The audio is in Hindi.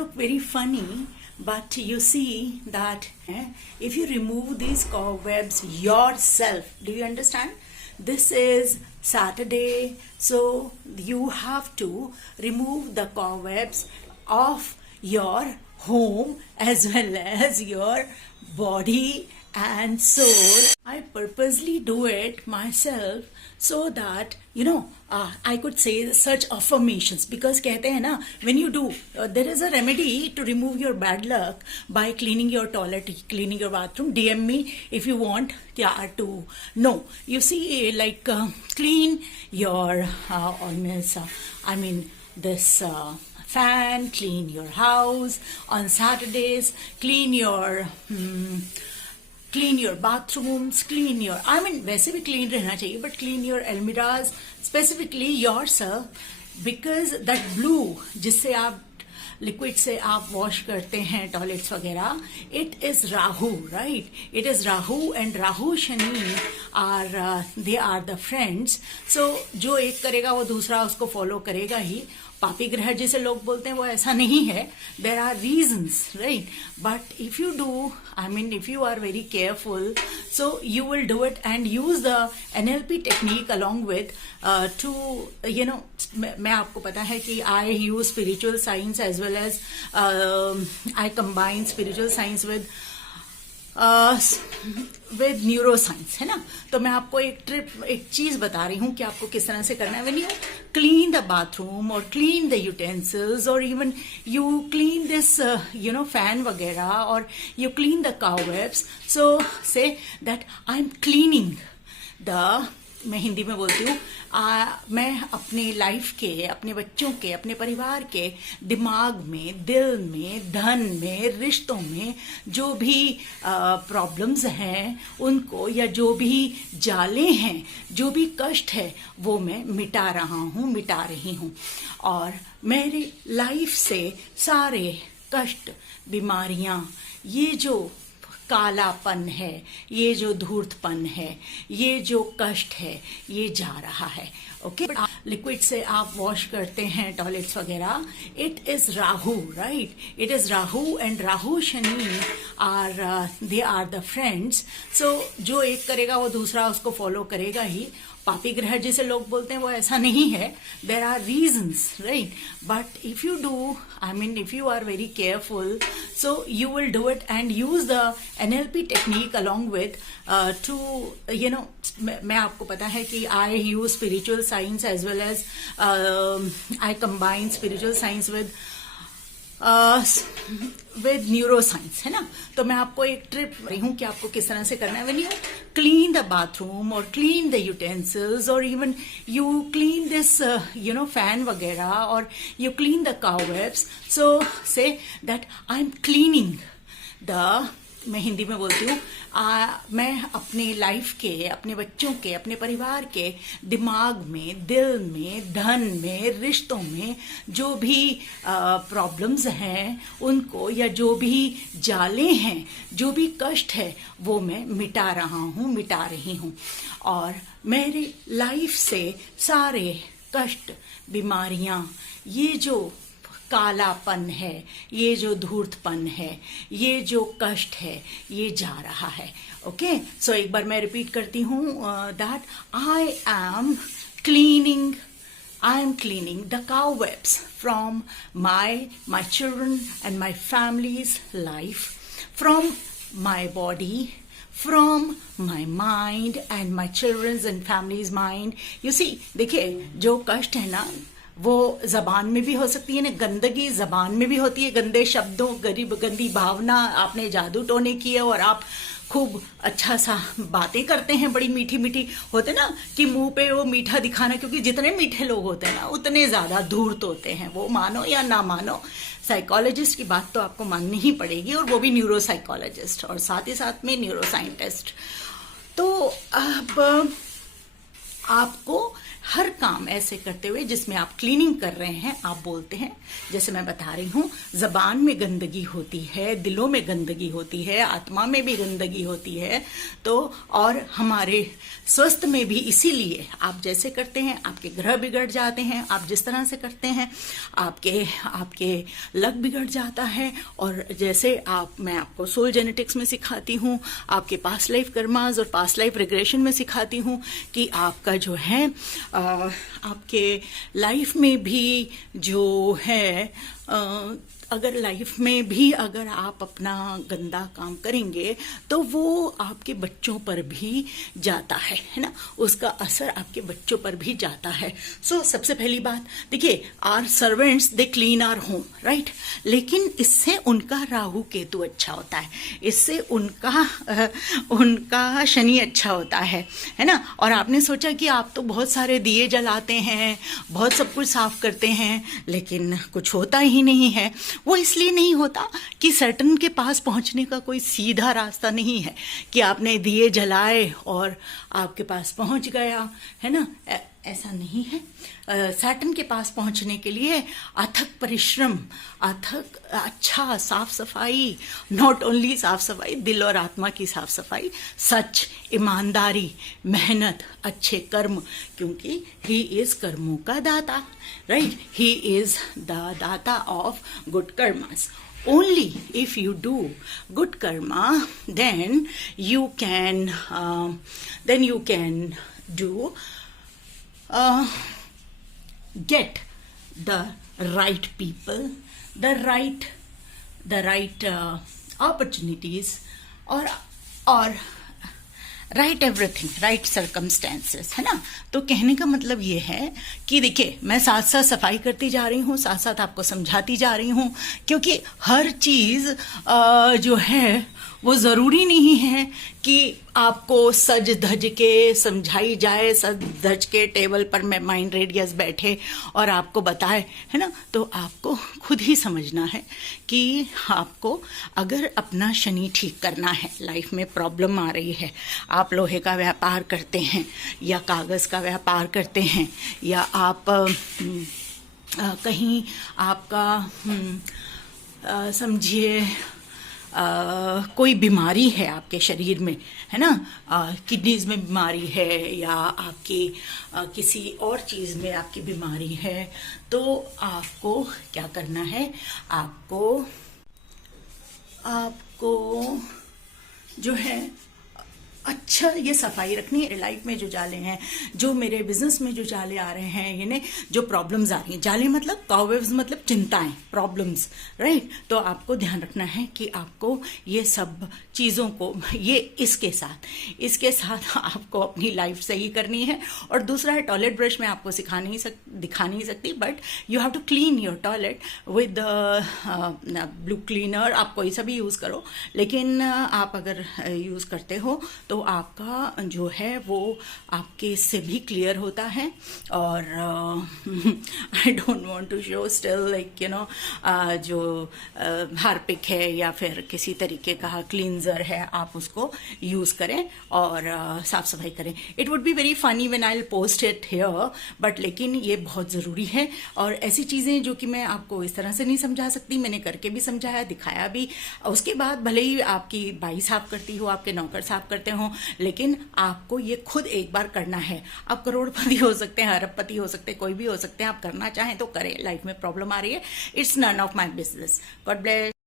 look very funny, but you see that if you remove these cobwebs yourself, do you understand? This is Saturday, so you have to remove the cobwebs of your home as well as your body and soul. I purposely do it myself so that I could say such affirmations, because कहते हैं ना, when you do there is a remedy to remove your bad luck by cleaning your toilet, cleaning your bathroom. DM me if you want to know. You see, like clean your this fan, clean your house on Saturdays, clean your bathrooms, वैसे भी clean रहना चाहिए, but clean your almirahs, specifically yourself, because that blue जिससे आप लिक्विड से आप वॉश करते हैं टॉयलेट्स वगैरह, it is Rahu, right? It is Rahu, and Rahu Shani they are the friends. So जो एक करेगा वो दूसरा उसको फॉलो करेगा ही. पापी ग्रह जिसे लोग बोलते हैं वो ऐसा नहीं है. There are reasons, right? But if you do, if you are very careful, so you will do it and use the NLP technique along with मैं आपको पता है कि I use spiritual science as well as I combine spiritual science with neuroscience, है ना? तो मैं आपको एक चीज बता रही हूँ कि आपको किस तरह से करना है. When you clean the bathroom और क्लीन द यूटेंसिल्स और even you clean this fan वगैरह और you clean the cobwebs, so say that I am cleaning the, मैं हिंदी में बोलती हूँ, मैं अपने लाइफ के, अपने बच्चों के, अपने परिवार के दिमाग में, दिल में, धन में, रिश्तों में जो भी प्रॉब्लम्स हैं उनको, या जो भी जाले हैं, जो भी कष्ट है, वो मैं मिटा रही हूँ. और मेरी लाइफ से सारे कष्ट, बीमारियां, ये जो कालापन है, ये जो धूर्तपन है, ये जो कष्ट है, ये जा रहा है. ओके, लिक्विड से आप वॉश करते हैं टॉयलेट्स वगैरह, it is Rahu, right? It is Rahu, and Rahu Shani they are the friends. So जो एक करेगा वो दूसरा उसको फॉलो करेगा ही. पापी ग्रह जिसे लोग बोलते हैं वो ऐसा नहीं है. There are reasons, right? But if you do, if you are very careful, so you will do it and use the NLP technique along with मैं आपको पता है कि I use spiritual science as well as I combine spiritual science with neuroscience, है ना? तो मैं आपको एक ट्रिप रही हूँ कि आपको किस तरह से करना है. When you clean the bathroom और क्लीन द यूटेंसिल्स और even you clean this fan वगैरह और you clean the cobwebs, so say that I am cleaning the, मैं हिंदी में बोलती हूँ, मैं अपने लाइफ के, अपने बच्चों के, अपने परिवार के दिमाग में, दिल में, धन में, रिश्तों में जो भी प्रॉब्लम्स हैं उनको, या जो भी जाले हैं, जो भी कष्ट है, वो मैं मिटा रही हूँ. और मेरी लाइफ से सारे कष्ट, बीमारियां, ये जो कालापन है, ये जो धूर्तपन है, ये जो कष्ट है, ये जा रहा है. ओके, सो एक बार मैं रिपीट करती हूँ that I am cleaning the cobwebs from my children and my family's life, from my body, from my mind and my children's and family's mind. You see, देखिए, जो कष्ट है ना, वो जबान में भी हो सकती है ना, गंदगी जबान में भी होती है, गंदे शब्दों, गंदी भावना, आपने जादू टोने किए और आप खूब अच्छा सा बातें करते हैं, बड़ी मीठी मीठी होते ना, कि मुंह पे वो मीठा दिखाना, क्योंकि जितने मीठे लोग होते हैं ना उतने ज्यादा धूर्त होते हैं. वो मानो या ना मानो, साइकोलॉजिस्ट की बात तो आपको माननी ही पड़ेगी, और वो भी न्यूरो साइकोलॉजिस्ट और साथ ही साथ में न्यूरो साइंटिस्ट. तो अब आपको हर काम ऐसे करते हुए जिसमें आप क्लीनिंग कर रहे हैं, आप बोलते हैं, जैसे मैं बता रही हूँ, जबान में गंदगी होती है, दिलों में गंदगी होती है, आत्मा में भी गंदगी होती है, तो और हमारे स्वास्थ्य में भी। इसीलिए आप जैसे करते हैं आपके ग्रह बिगड़ जाते हैं, आप जिस तरह से करते हैं आपके लक बिगड़ जाता है। और जैसे मैं आपको सोल जेनेटिक्स में सिखाती हूँ, आपके पास्ट लाइफ कर्मास और पास्ट लाइफ रिग्रेशन में सिखाती हूँ कि आपका जो है आपके लाइफ में भी जो है अगर लाइफ में भी अगर आप अपना गंदा काम करेंगे तो वो आपके बच्चों पर भी जाता है ना, उसका असर आपके बच्चों पर भी जाता है। सो सबसे पहली बात देखिए, our servants they clean our home, right, लेकिन इससे उनका राहु केतु अच्छा होता है, इससे उनका शनि अच्छा होता है ना। और आपने सोचा कि आप तो बहुत सारे दिए जलाते हैं, बहुत सब कुछ साफ करते हैं, लेकिन कुछ होता ही नहीं है। वो इसलिए नहीं होता कि सैटर्न के पास पहुंचने का कोई सीधा रास्ता नहीं है कि आपने दिए जलाए और आपके पास पहुंच गया, है ना, ऐसा नहीं है। सैटर्न के पास पहुंचने के लिए अथक परिश्रम, अथक अच्छा साफ सफाई, नॉट ओनली साफ सफाई, दिल और आत्मा की साफ सफाई, सच, ईमानदारी, मेहनत, अच्छे कर्म, क्योंकि ही इज कर्मों का दाता, राइट, ही इज द दाता of good karmas. Only if you do good karma, then you can do get the right people, the right opportunities, or right everything, right circumstances, है ना। तो कहने का मतलब ये है कि देखिए, मैं साथ साथ सफाई करती जा रही हूँ, साथ साथ आपको समझाती जा रही हूँ, क्योंकि हर चीज़ जो है वो ज़रूरी नहीं है कि आपको सज धज के समझाई जाए, सज धज के टेबल पर में माइंड रेडियस बैठे और आपको बताए, है ना। तो आपको खुद ही समझना है कि आपको अगर अपना शनि ठीक करना है, लाइफ में प्रॉब्लम आ रही है, आप लोहे का व्यापार करते हैं या कागज़ का व्यापार करते हैं, या आप कहीं आपका समझिए कोई बीमारी है आपके शरीर में, है ना, किडनीज में बीमारी है या आपकी किसी और चीज़ में आपकी बीमारी है, तो आपको क्या करना है, आपको जो है अच्छा ये सफाई रखनी है। लाइफ में जो जाले हैं, जो मेरे बिजनेस में जो जाले आ रहे हैं, यानी जो प्रॉब्लम्स आ रही हैं, जाले मतलब कॉवेव्स मतलब चिंताएं, प्रॉब्लम्स, राइट। तो आपको ध्यान रखना है कि आपको ये सब चीज़ों को इसके साथ आपको अपनी लाइफ सही करनी है। और दूसरा है, टॉयलेट ब्रश में आपको दिखा नहीं सकती, but you have to clean your toilet with blue cleaner. आप कोई सा भी यूज़ करो, लेकिन आप अगर यूज़ करते हो तो आपका जो है वो आपके इससे भी क्लियर होता है। और I don't want to show still like जो हार्पिक है या फिर किसी तरीके का क्लींजर है, आप उसको यूज़ करें और साफ सफाई करें। It would be very funny when I will post it here, but लेकिन ये बहुत ज़रूरी है। और ऐसी चीज़ें जो कि मैं आपको इस तरह से नहीं समझा सकती, मैंने करके भी समझाया, दिखाया भी। उसके बाद भले ही आपकी बाई साफ करती हो, आपके नौकर साफ करते हो, लेकिन आपको ये खुद एक बार करना है। आप करोड़पति हो सकते हैं, अरबपति हो सकते हैं, कोई भी हो सकते हैं, आप करना चाहें तो करें। लाइफ में प्रॉब्लम आ रही है, it's none of my business. God bless.